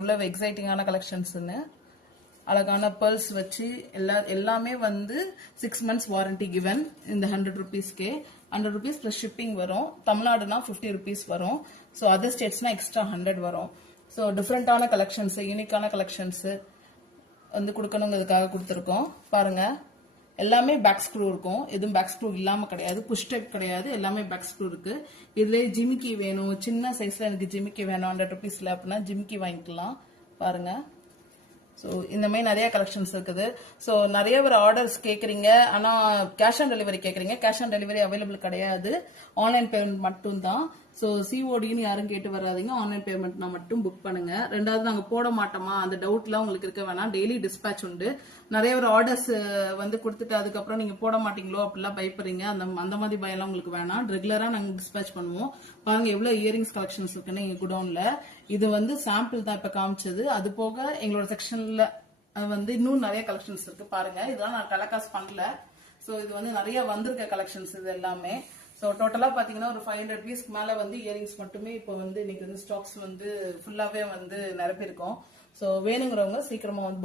இவ்வளவு எக்ஸைட்டிங்கான கலெக்ஷன்ஸ்னு அழகான பேர்ல்ஸ் வச்சு எல்லாமே வந்து 6 months வாரண்டி கிவன் இந்த 100 rupeesக்கே 100 rupees plus ஷிப்பிங் வரும். தமிழ்நாடுனா 50 rupees வரும். ஸோ அதர் ஸ்டேட்ஸ்னா எக்ஸ்ட்ரா 100 வரும். ஸோ டிஃப்ரெண்டான கலெக்ஷன்ஸ் யூனிக்கான கலெக்ஷன்ஸ் வந்து கொடுக்கணுங்கிறதுக்காக கொடுத்துருக்கோம். பாருங்க எல்லாமே பேக் ஸ்க்ரூ இருக்கும். எதுவும் பேக் ஸ்க்ரூ இல்லாம கிடையாது. புஷ் டைப் கிடையாது. எல்லாமே பேக் ஸ்க்ரூ இருக்கு. இதுல ஜிமிக்கி வேணும், சின்ன சைஸ்ல எனக்கு ஜிமிக்கி வேணும் 100 rupeesல அப்படின்னா ஜிமிக்கி வாங்கிக்கலாம். பாருங்க ஸோ இந்த மாதிரி நிறைய கலெக்ஷன்ஸ் இருக்குது. ஸோ நிறைய பேர் ஆர்டர்ஸ் கேட்குறீங்க, ஆனால் கேஷ் ஆன் டெலிவரி கேட்குறீங்க. கேஷ் ஆன் டெலிவரி அவைலபிள் கிடையாது. ஆன்லைன் பேமெண்ட் மட்டும் தான். ஸோ சிஓடின்னு யாரும் கேட்டு வராதிங்க. ஆன்லைன் பேமெண்ட்னா மட்டும் புக் பண்ணுங்க. ரெண்டாவது நாங்கள் போட மாட்டோமா அந்த டவுட்லாம் உங்களுக்கு இருக்க வேணாம். டெய்லி டிஸ்பேச் உண்டு. நிறைய பேர் ஆர்டர்ஸ் வந்து கொடுத்துட்டு அதுக்கப்புறம் நீங்க போட மாட்டீங்களோ அப்படிலாம் பயப்படுறீங்க. அந்த மாதிரி பயம்லாம் உங்களுக்கு வேணாம். ரெகுலரா நாங்கள் டிஸ்பேச் பண்ணுவோம். பாருங்க எவ்வளவு இயரிங்ஸ் கலெக்ஷன்ஸ் இருக்குன்னு எங்க குடோன்ல. இது வந்து சாம்பிள் தான் இப்ப காமிச்சது. அது போக எங்களோட செக்ஷன்ல வந்து இன்னும் நிறைய கலெக்ஷன்ஸ் இருக்கு. பாருங்க இதெல்லாம் நான் டெலகாஸ்ட் பண்ணல. ஸோ இது வந்து நிறைய வந்திருக்க கலெக்ஷன்ஸ் இது எல்லாமே. ஸோ டோட்டலா பாத்தீங்கன்னா ஒரு 500 பீஸ்க்கு மேல வந்து இயரிங்ஸ் மட்டுமே இப்போ வந்து இன்னைக்கு வந்து ஸ்டாக்ஸ் வந்து ஃபுல்லாவே வந்து நிரப்பியிருக்கோம். ஸோ வேணுங்கிறவங்க சீக்கிரமா வந்து